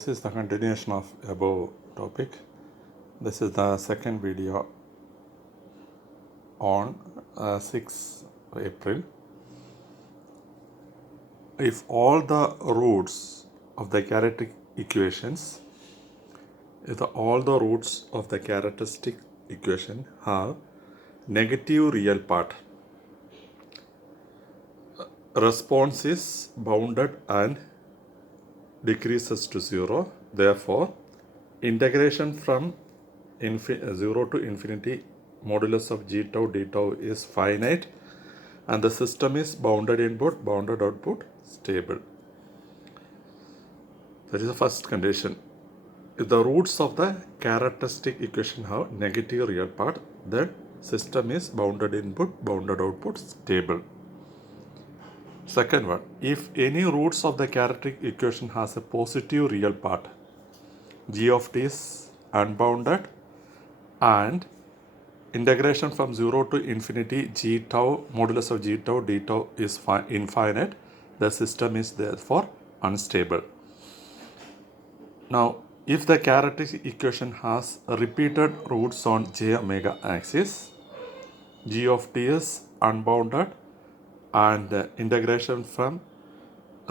This is the continuation of above topic. This is the second video on 6 April. If all the roots of the characteristic equations, all the roots of the characteristic equation have negative real part, response is bounded and decreases to 0. Therefore, integration from 0 to infinity modulus of g tau d tau is finite and the system is bounded input, bounded output, stable. That is the first condition. If the roots of the characteristic equation have negative real part, then system is bounded input, bounded output, stable. Second one, if any roots of the characteristic equation has a positive real part, g of t is unbounded and integration from 0 to infinity g tau modulus of g tau d tau is infinite, the system is therefore unstable. Now, if the characteristic equation has repeated roots on j omega axis, g of t is unbounded and integration from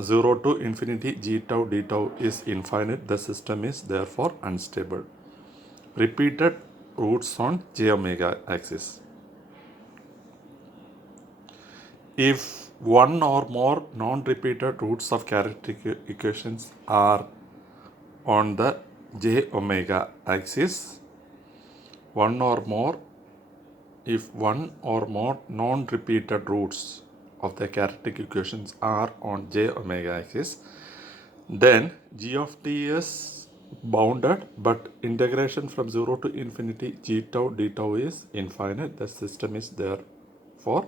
0 to infinity g tau d tau is infinite, the system is therefore unstable. Repeated roots on j omega axis. If one or more non-repeated roots of characteristic equations are on the j omega axis, if one or more non-repeated roots of the characteristic equations are on j omega axis, then g of t is bounded but integration from 0 to infinity g tau d tau is infinite, the system is therefore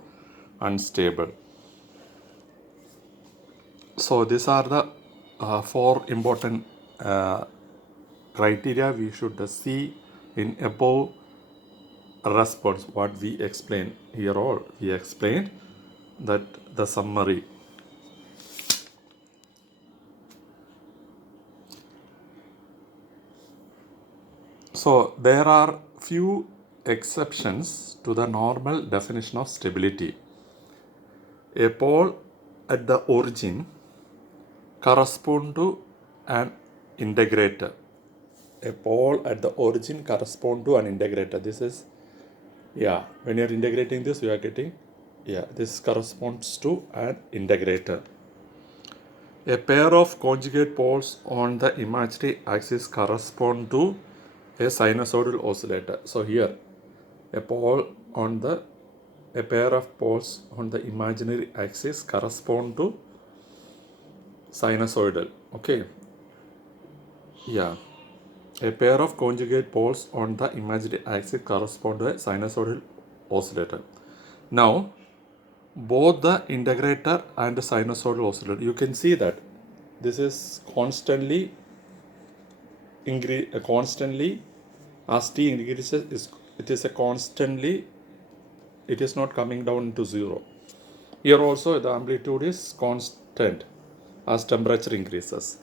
unstable. So these are the four important criteria we should see in above response. What we explained here, all we explained that the summary. So there are few exceptions to the normal definition of stability. A pole at the origin corresponds to an integrator. A pole at the origin corresponds to an integrator. This is, when you are integrating this, you are getting, this corresponds to an integrator. A pair of conjugate poles on the imaginary axis correspond to a sinusoidal oscillator. So here, a pair of poles on the imaginary axis correspond to sinusoidal. Okay. A pair of conjugate poles on the imaginary axis correspond to a sinusoidal oscillator. Now, both the integrator and the sinusoidal oscillator, you can see that this is constantly as t increases, it is not coming down to 0. Here also the amplitude is constant as temperature increases.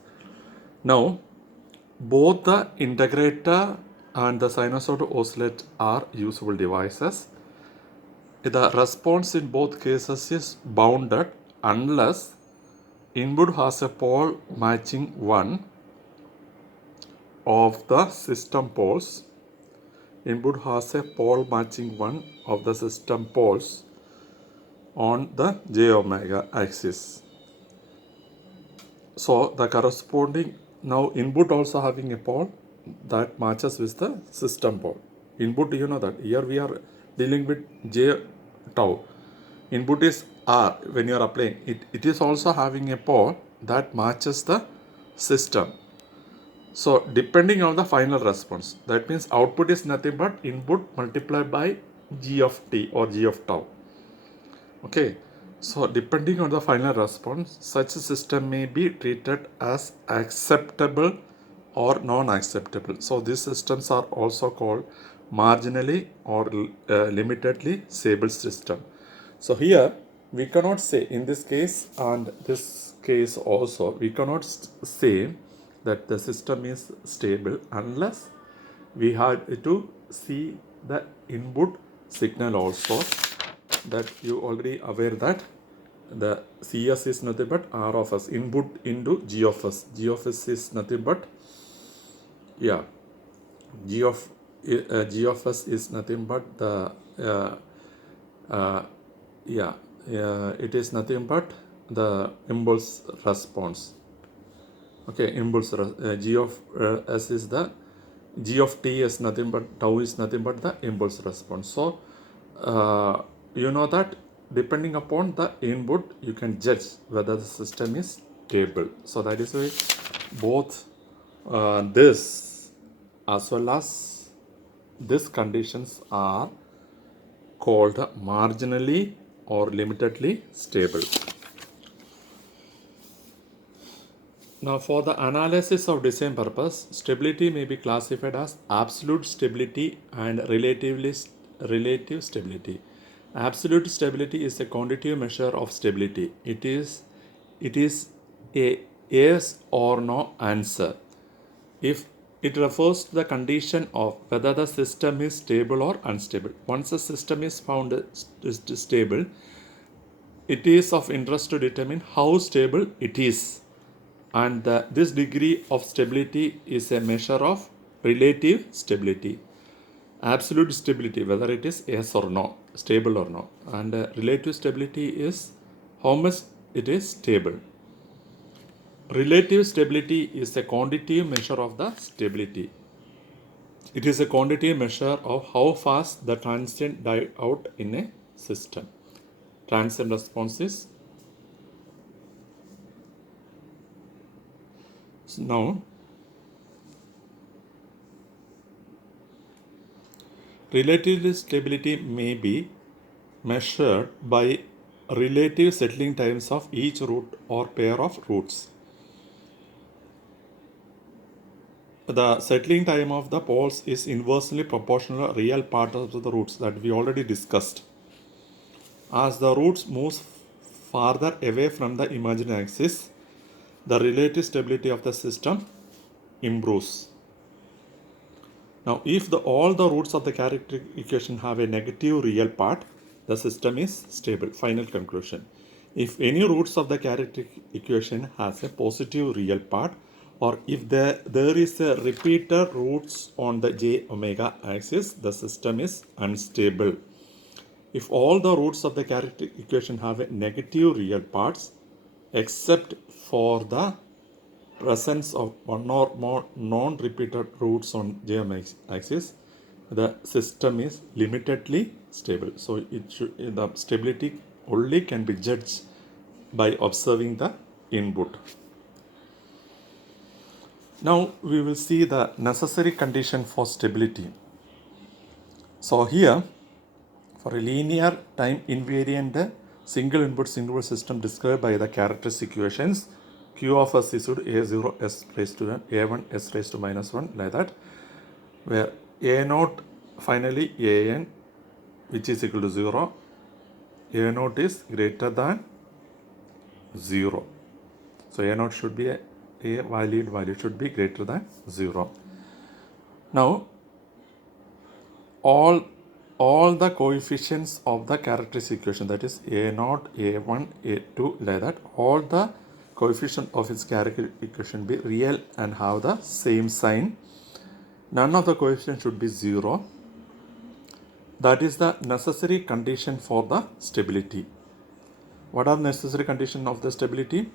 Now, both the integrator and the sinusoidal oscillator are useful devices. The response in both cases is bounded unless input has a pole matching one of the system poles. Input has a pole matching one of the system poles on the j omega axis. So the corresponding, now input also having a pole that matches with the system pole. Input, you know that here we are dealing with j tau. Input is r when you are applying. It is also having a pole that matches the system. So depending on the final response, that means output is nothing but input multiplied by g of t or g of tau. Okay. So depending on the final response, such a system may be treated as acceptable or non-acceptable. So these systems are also called marginally or limitedly stable system. So here we cannot say, in this case and this case also, we cannot say that the system is stable unless we have to see the input signal also, that you already aware that the CS is nothing but R of S, input into G of S. G of S is nothing but, yeah, G of S is nothing but the it is nothing but the impulse response. Okay, G of S is the, G of T is nothing but, tau is nothing but the impulse response. So you know that depending upon the input you can judge whether the system is stable. So that is why both this as well as these conditions are called marginally or limitedly stable. Now, for the analysis of design purpose, stability may be classified as absolute stability and relative stability. Absolute stability is a quantitative measure of stability. It is a yes or no answer. If it refers to the condition of whether the system is stable or unstable. Once a system is found stable, it is of interest to determine how stable it is. And this degree of stability is a measure of relative stability. Absolute stability, whether it is yes or no, stable or no. And relative stability is how much it is stable. Relative stability is a quantitative measure of the stability. It is a quantitative measure of how fast the transient die out in a system. Transient response is. Now, relative stability may be measured by relative settling times of each root or pair of roots. The settling time of the poles is inversely proportional to the real part of the roots that we already discussed. As the roots move farther away from the imaginary axis, the relative stability of the system improves. Now, if all the roots of the characteristic equation have a negative real part, the system is stable. Final conclusion. If any roots of the characteristic equation has a positive real part, or if there is a repeater roots on the j omega axis, the system is unstable. If all the roots of the characteristic equation have a negative real parts, except for the presence of one or more non-repeated roots on j omega axis, the system is limitedly stable. So the stability only can be judged by observing the input. Now we will see the necessary condition for stability. So here, for a linear time invariant single input single system described by the characteristic equations, Q of S is A0 S raised to A1 S raised to minus 1, like that, where A0 finally AN, which is equal to 0, A0 is greater than 0. So A0 should be a valid value should be greater than 0. Now all the coefficients of the characteristic equation, that is A0, A1, A2, like that, all the coefficient of its characteristic equation be real and have the same sign. None of the coefficients should be 0. That is the necessary condition for the stability. What are necessary conditions of the stability?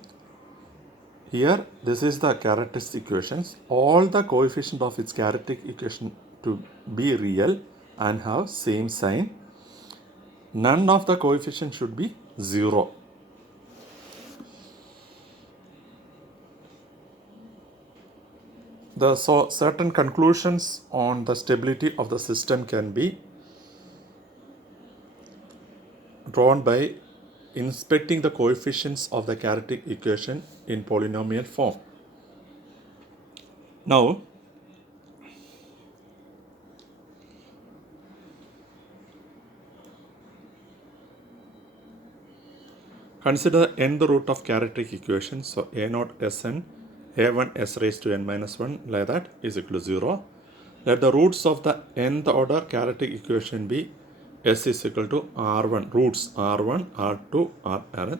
Here, this is the characteristic equations. All the coefficients of its characteristic equation to be real and have same sign. None of the coefficients should be 0. So certain conclusions on the stability of the system can be drawn by inspecting the coefficients of the characteristic equation in polynomial form. Now, consider n the root of characteristic equation. So A0 Sn a1 s raised to n minus 1 like that is equal to 0. Let the roots of the nth order quadratic equation be s is equal to r1, roots r1, r2, rn.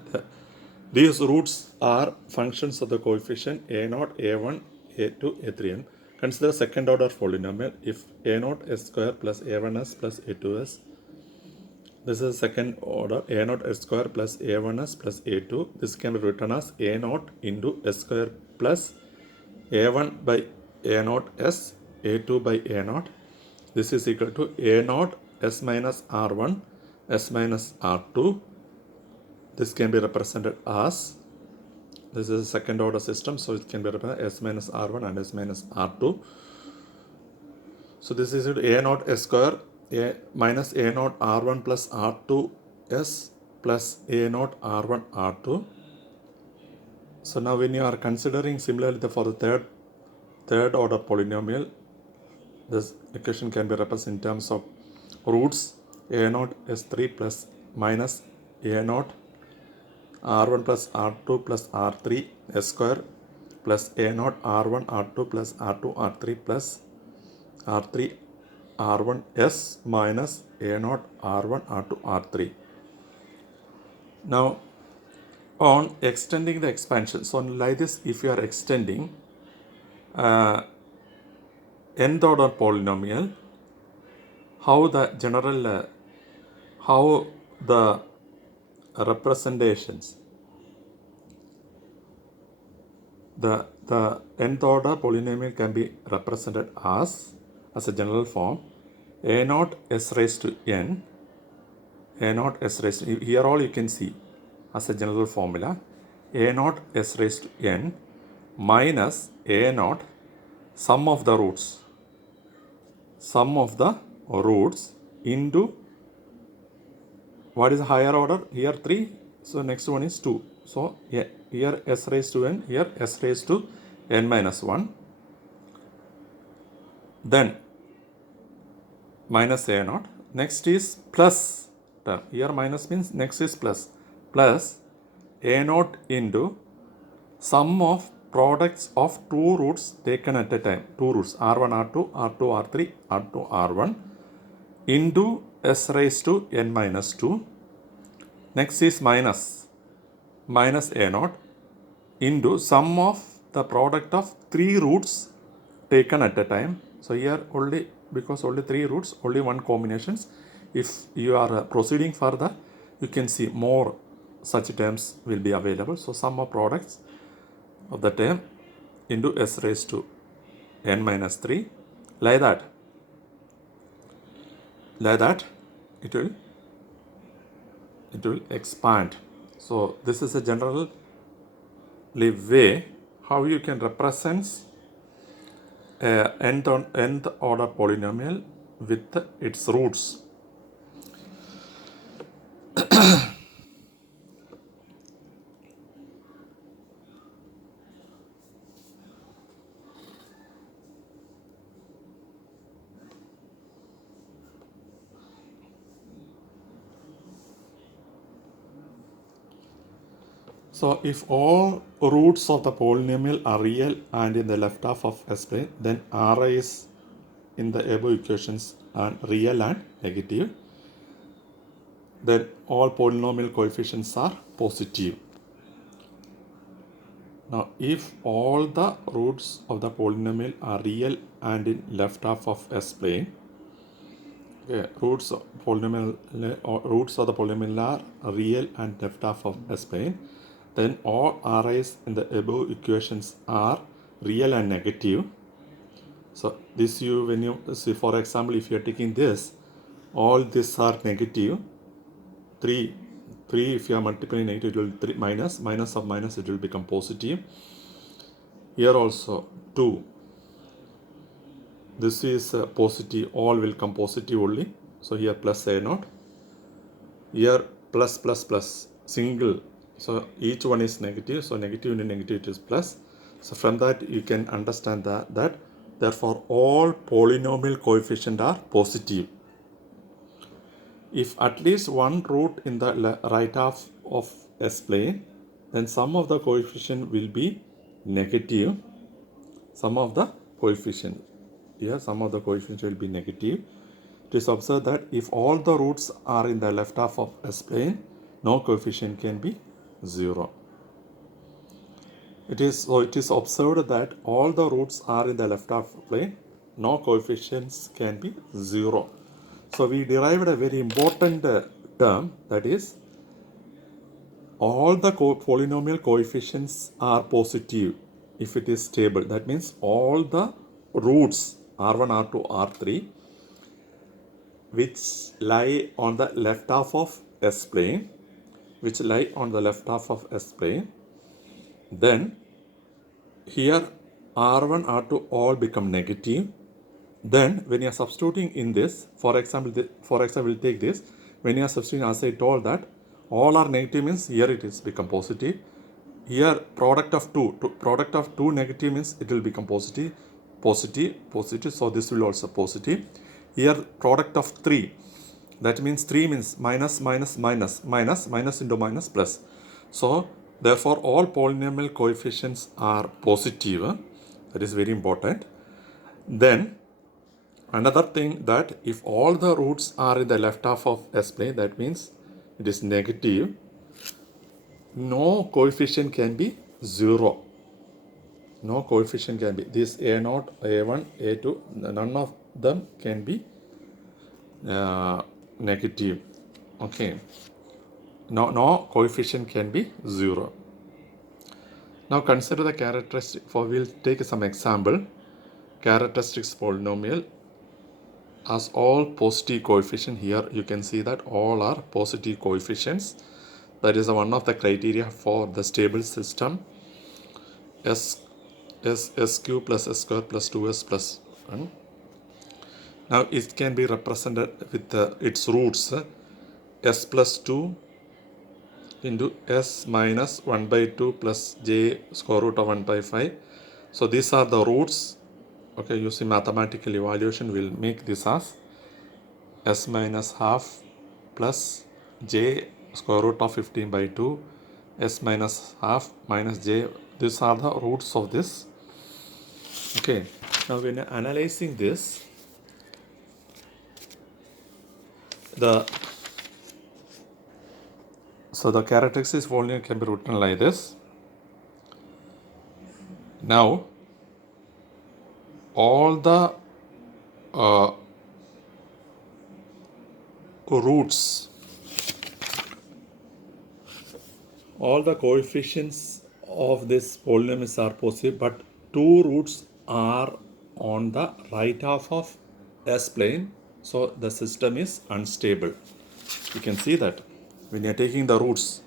These roots are functions of the coefficient a0, a1, a2, a3n. Consider second order polynomial if a0 s square plus a1s plus a2s. This is second order a0 s square plus a1s plus a2. This can be written as a0 into s square plus a1 by a0 s, a2 by a0. This is equal to a0 s minus r1 s minus r2. This can be represented as, this is a second order system, so it can be represented as s minus r1 and s minus r2. So this is equal to a0 s square minus a0 r1 plus r2 s plus a0 r1 r2. So now when you are considering similarly for the third order polynomial, this equation can be represented in terms of roots a0 s3 plus minus a0 r1 plus r2 plus r3 s square plus a0 r1 r2 plus r2 r3 plus r3 r1 s minus a0 r1 r2 r3. Now on extending the expansion, so like this, if you are extending nth order polynomial, how the general how the representations, the nth order polynomial can be represented as a general form a0 s raised to n, a0 s raised to, here all you can see as a general formula a0 s raised to n minus a0 sum of the roots into, what is the higher order? Here 3, so next one is 2. So here s raised to n, here s raised to n minus 1. Then minus a0. Next is plus term. Here minus means next is plus. Plus a0 into sum of products of two roots taken at a time. Two roots r1, r2, r2, r3, r2, r1 into s raised to n minus 2. Next is minus a0 into sum of the product of three roots taken at a time. So here only, because only three roots, only one combinations. If you are proceeding further, you can see more such terms will be available. So sum of products of the term into s raised to n minus 3. Like that it will expand. So this is a general way how you can represent nth order polynomial with its roots. So if all roots of the polynomial are real and in the left half of S plane, then Ri is in the above equations are real and negative. Then all polynomial coefficients are positive. Now if all the roots of the polynomial are real and in left half of S plane, roots of the polynomial are real and left half of S plane, then all Ri's in the above equations are real and negative. So this when you see, for example, if you are taking this, all these are negative. 3 if you are multiplying negative, it will 3 minus of minus, it will become positive. Here also 2, this is positive, all will come positive only. So here plus a0, here plus single. So each one is negative, so negative into negative it is plus. So from that you can understand that therefore all polynomial coefficients are positive. If at least one root in the right half of S plane, then sum of the coefficient will be negative, sum of the coefficient. Here sum of the coefficient will be negative. It is observed that if all the roots are in the left half of S plane, no coefficient can be 0. It is observed that all the roots are in the left half plane, no coefficients can be 0. So we derived a very important term, that is all the polynomial coefficients are positive if it is stable. That means all the roots R1, R2, R3 which lie on the left half of S plane, then here R1, R2 all become negative. Then when you are substituting in this, for example, we'll take this. When you are substituting, as I told that all are negative means here it is become positive. Here product of two negative means it will become positive. So this will also positive. Here product of 3, that means 3 means minus into minus plus. So therefore all polynomial coefficients are positive. That is very important. Then another thing, that if all the roots are in the left half of S plane, that means it is negative, no coefficient can be 0. No coefficient can be. This A0, A1, A2, none of them can be negative. Okay. No coefficient can be 0. Now consider the characteristic. We'll take some example. Characteristics polynomial as all positive coefficient. Here you can see that all are positive coefficients. That is one of the criteria for the stable system. S cube plus S square plus 2S plus 1. Now it can be represented with its roots, S plus 2 into S minus 1 by 2 plus J square root of 1 by 5. So these are the roots. Okay, using mathematical evaluation, we'll make this as S minus half plus J square root of 15 by 2, S minus half minus J. These are the roots of this. Okay, now when analyzing this, the characteristics polynomial can be written like this. Now all the roots, all the coefficients of this polynomial are positive, but two roots are on the right half of S plane, so the system is unstable. You can see that when you are taking the roots,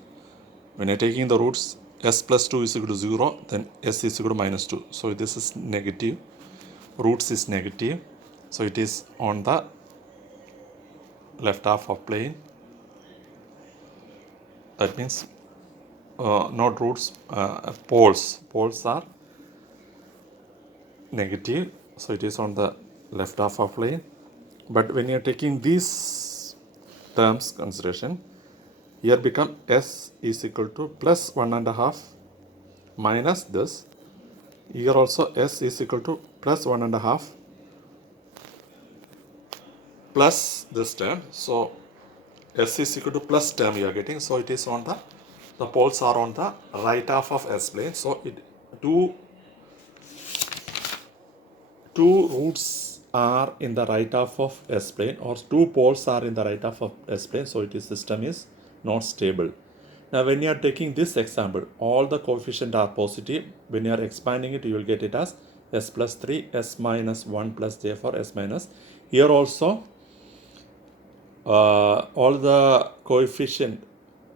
S plus 2 is equal to 0, then S is equal to minus 2. So this is negative, roots is negative, so it is on the left half of plane. That means not roots, poles are negative, so it is on the left half of plane. But when you are taking these terms consideration, here become S is equal to plus 1.5 minus this. Here also S is equal to plus 1.5 plus this term. So S is equal to plus term you are getting. So it is on the poles are on the right half of S plane. So two roots are in the right half of S plane, or two poles are in the right half of S plane. So system is not stable. Now when you are taking this example, all the coefficients are positive. When you are expanding it, you will get it as S plus 3, S minus 1 plus J for S minus. Here also all the coefficient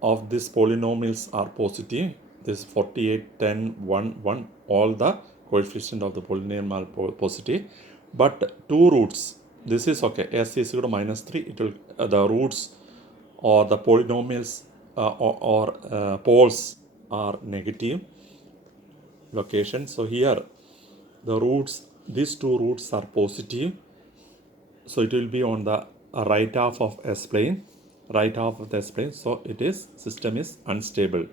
of these polynomials are positive. This 48, 10, 1, 1, all the coefficient of the polynomial are positive. But two roots, this is okay. S is equal to minus 3. It will the roots or the polynomials poles are negative location. So here the roots, these two roots are positive. So it will be on the right half of S plane, So it is system is unstable.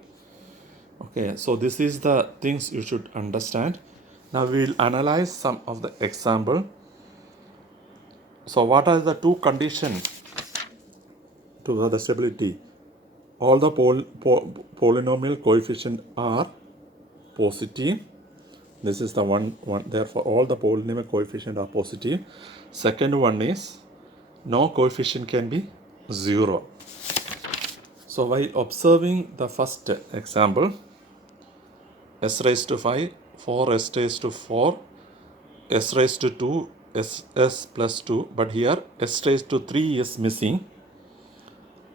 Okay, so this is the things you should understand. Now we will analyze some of the example. So what are the two conditions to the stability? All the polynomial coefficient are positive. This is the one. Therefore, all the polynomial coefficient are positive. Second one is no coefficient can be 0. So while observing the first example, s raised to 5, 4s raised to 4, s raised to 2, s plus 2, but here s raised to 3 is missing.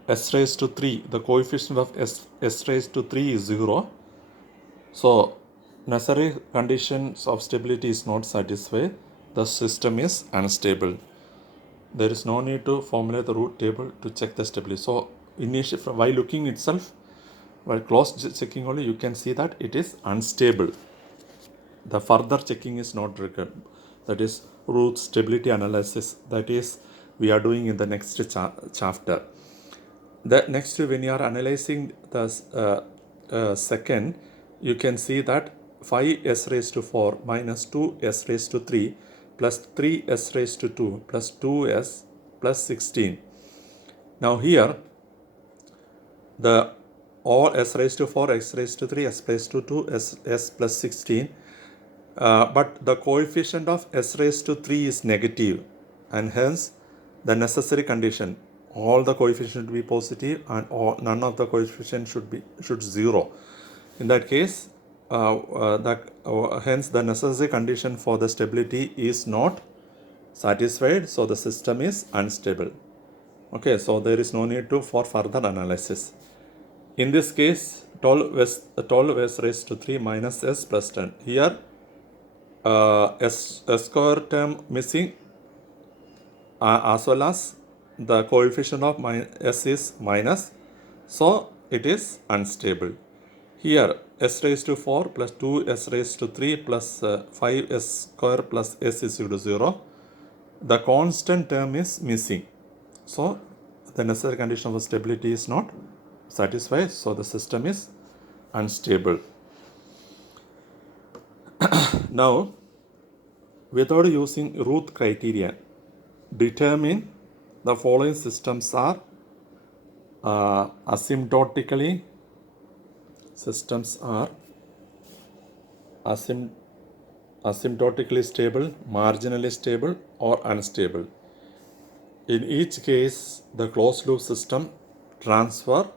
S raised to 3, the coefficient of s raised to 3 is 0. So necessary conditions of stability is not satisfied. The system is unstable. There is no need to formulate the root table to check the stability. So initially, while looking itself, while close checking only, you can see that it is unstable. The further checking is not required. That is root stability analysis. That is we are doing in the next chapter. The next, when you are analyzing the second, you can see that 5s raised to 4 minus 2s raised to 3 plus 3s raised to 2 plus 2s plus 16. Now here, the all s raised to 4, s raised to 3, s raised to 2, s plus 16. But the coefficient of s raised to 3 is negative, and hence the necessary condition, all the coefficients should be positive and none of the coefficients should 0. In that case, hence the necessary condition for the stability is not satisfied, so the system is unstable. Okay, so there is no need for further analysis. In this case, 12s raised to 3 minus s plus 10. Here, s square term missing, as well as the coefficient of s is minus, so it is unstable. Here, s raised to 4 plus 2s raised to 3 plus 5s square plus s is equal to 0. The constant term is missing. So, the necessary condition of stability is not satisfied. So, the system is unstable. Now, without using Routh criterion, determine the following systems are asymptotically stable, marginally stable, or unstable. In each case, the closed loop system transfer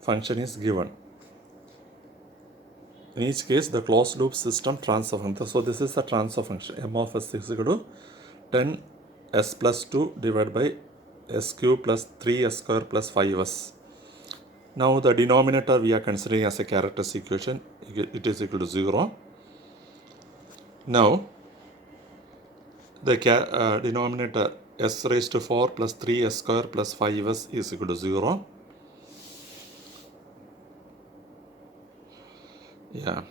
function is given. In each case, the closed loop system transfer function. So this is a transfer function. M of s is equal to 10 s plus 2 divided by s cube plus 3s square plus 5s. Now the denominator we are considering as a characteristic equation. It is equal to 0. Now the denominator s raised to 4 plus 3s square plus 5s is equal to 0. Yeah.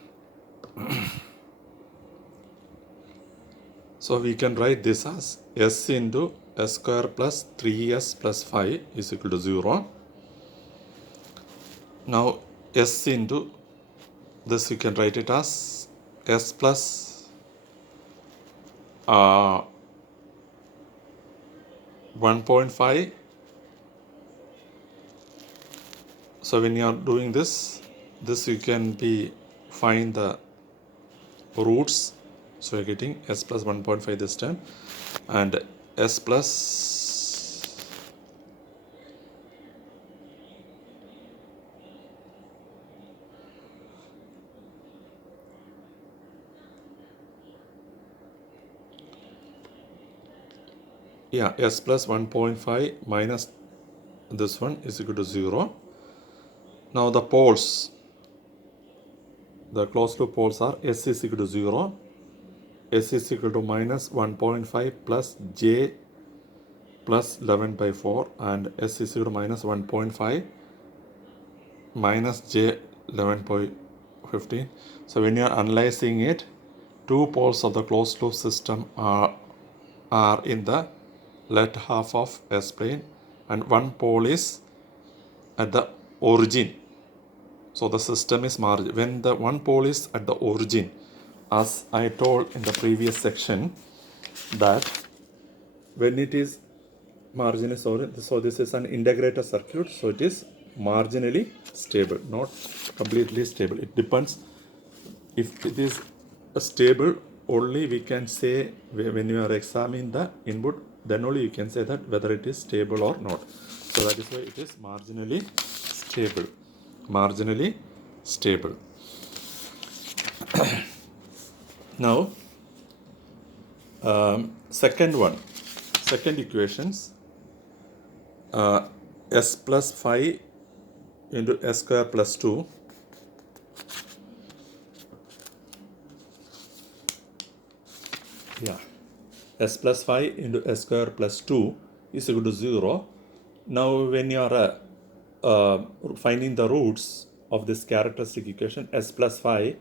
So we can write this as s into s square plus 3s plus 5 is equal to 0. Now s into this, you can write it as s plus 1.5. So when you are doing this you can find the roots. So you're getting s plus 1.5 this time, and s plus s plus 1.5 minus this one is equal to 0. Now the poles, the closed loop poles are s is equal to 0, s is equal to minus 1.5 plus j plus 11 by 4, and s is equal to minus 1.5 minus j 11 by 15. So when you are analyzing it, two poles of the closed loop system are in the left half of S plane, and one pole is at the origin. So the system is marginal. When the one pole is at the origin, as I told in the previous section, that when it is marginally, so this is an integrated circuit, so it is marginally stable, not completely stable. It depends. If it is stable, only we can say when you are examining the input, then only you can say that whether it is stable or not. So that is why it is marginally stable. Marginally stable. Now, second equations, s plus 5 into s square plus 2. Yeah, s plus 5 into s square plus 2 is equal to 0. Now, when you are finding the roots of this characteristic equation, s plus 5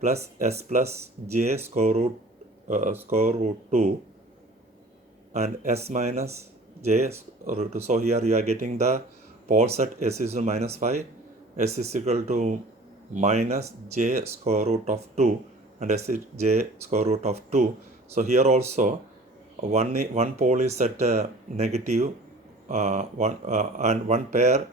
plus s plus j square root 2 and s minus j root 2. So here you are getting the poles at s is equal to minus 5, s is equal to minus j square root of 2 and s is j square root of 2. So here also one pole is at negative and one pair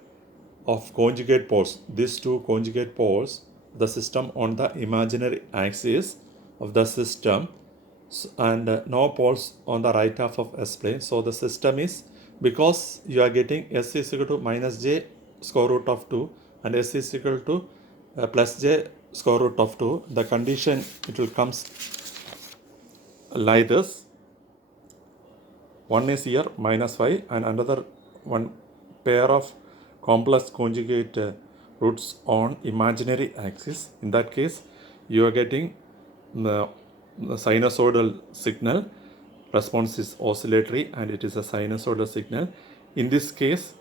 of conjugate poles. These two conjugate poles, the system on the imaginary axis of the system, and no poles on the right half of S plane. So the system is, because you are getting S is equal to minus j square root of 2 and S is equal to plus j square root of 2, the condition it will comes like this. One is here minus 5 and another one pair of complex conjugate roots on imaginary axis. In that case, you are getting the sinusoidal signal. Response is oscillatory and it is a sinusoidal signal. In this case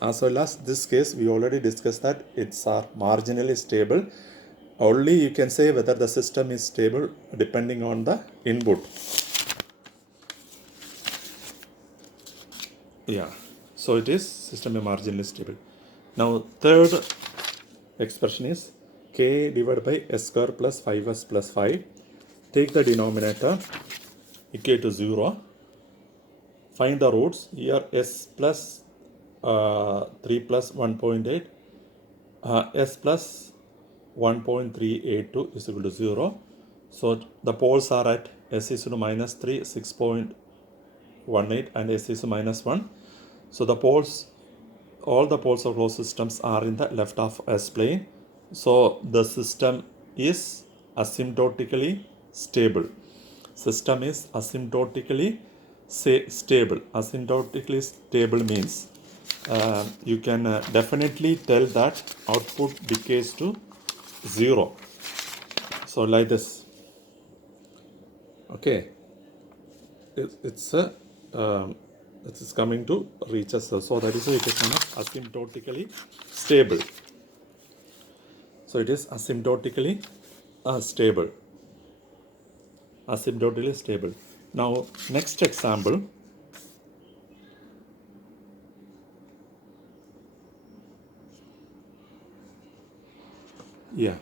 as well as this case, we already discussed that it's are marginally stable. Only you can say whether the system is stable depending on the input. Yeah, so it is system is marginally stable. Now third expression is k divided by s square plus 5s plus 5. Take the denominator equal to 0. Find the roots. Here s plus 3 plus 1.8, s plus 1.382 is equal to 0. So the poles are at s is equal to minus 3, 6.18 and s is minus 1. So the poles, all the poles of closed systems are in the left half S plane. So the system is asymptotically stable. System is asymptotically stable. Asymptotically stable means you can definitely tell that output decays to 0. So like this. Okay. It's a it is coming to reach us. So that is why it is known as asymptotically stable. So it is asymptotically stable. Asymptotically stable. Now next example. Yeah.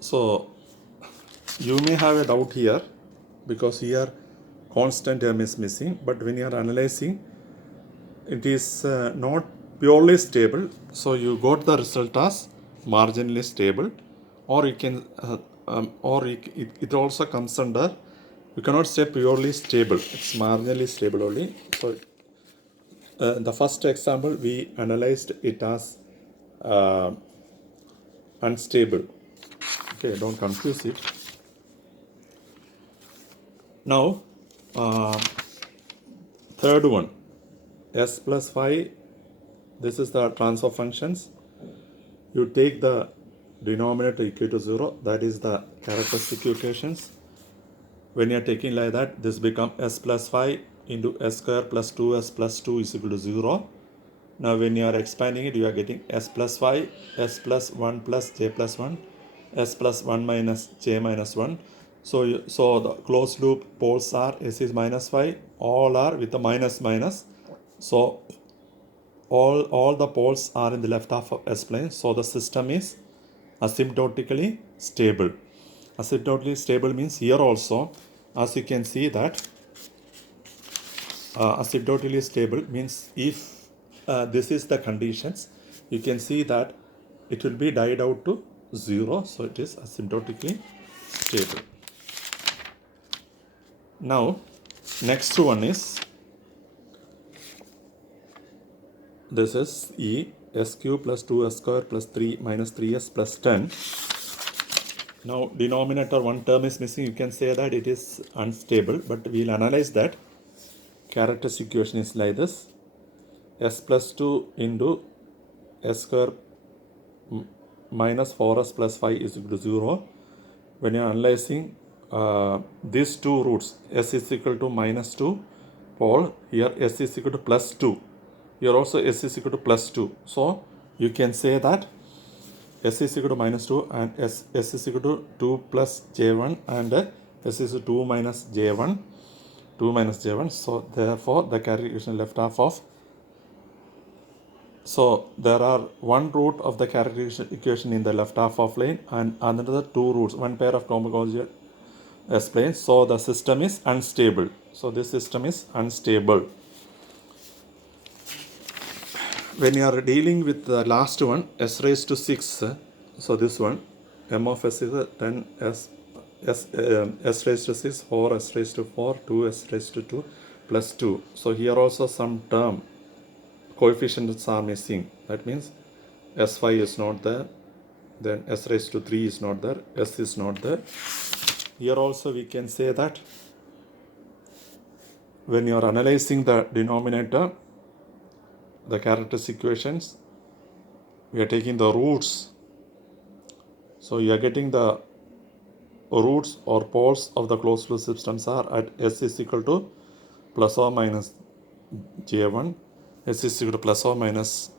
So you may have a doubt here because here constant term is missing, but when you are analyzing, it is not purely stable. So you got the result as marginally stable, or you can it also comes under, you cannot say purely stable, it's marginally stable only. So the first example we analyzed it as unstable. Okay, don't confuse it. Now third one, s plus 5 this is the transfer functions. You take the denominator equal to 0, that is the characteristic equations. When you are taking like that, this become s plus 5 into s square plus 2s plus 2 is equal to 0. Now when you are expanding it, you are getting s plus 5, s plus 1 plus j plus 1, s plus 1 minus j minus 1. So the closed loop poles are s is minus 5, all are with the minus minus. So all the poles are in the left half of S plane. So the system is asymptotically stable. Asymptotically stable means here also, as you can see that asymptotically stable means if this is the conditions, you can see that it will be died out to 0. So it is asymptotically stable. Now next one is, this is E s cube plus 2s square plus 3 minus 3s plus 10. Now denominator one term is missing, you can say that it is unstable, but we'll analyze that. Characteristic equation is like this: s plus 2 into s square minus 4s plus 5 is equal to 0. When you are analyzing these two roots, s is equal to minus 2 pole, here s is equal to plus 2, here also s is equal to plus 2. So you can say that s is equal to minus 2 and s is equal to 2 plus j1 and s is 2 minus j1, 2 minus j1. So therefore the characterization left half of, so there are one root of the characterization equation in the left half of plane and another two roots, one pair of cohomology S planes. So the system is unstable. So this system is unstable. When you are dealing with the last one, s raised to 6, so this one, m of s is 10 s raised to 6, 4 s raised to 4, 2 s raised to 2 plus 2. So here also some term coefficients are missing. That means s5 is not there, then s raised to 3 is not there, s is not there. Here also we can say that when you are analyzing the denominator, the characteristic equations, we are taking the roots. So you are getting the roots or poles of the closed loop systems are at s is equal to plus or minus j1, s is equal to plus or minus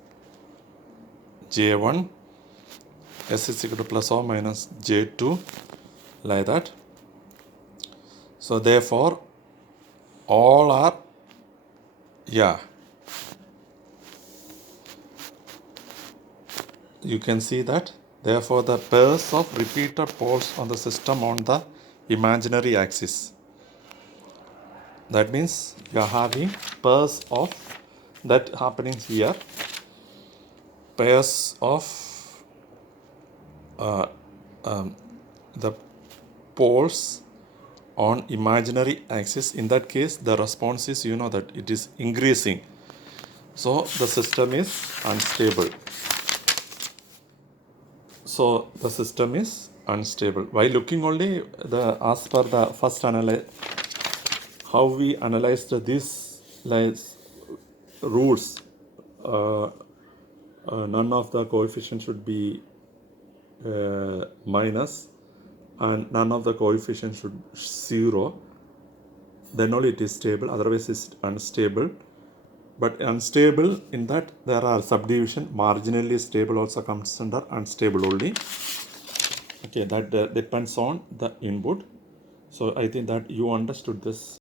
j1, s is equal to plus or minus j2, like that. So therefore all are, you can see that. Therefore the pairs of repeated poles on the system on the imaginary axis, that means you are having pairs of that happening here, pairs of the poles on imaginary axis. In that case the response is, you know, that it is increasing. So the system is unstable. So the system is unstable. By looking only the as per the first analysis, how we analyzed these rules, none of the coefficients should be minus and none of the coefficients should 0, then only it is stable, otherwise it's unstable. But unstable, in that there are subdivision, marginally stable also comes under unstable only. Okay, that depends on the input. So I think that you understood this.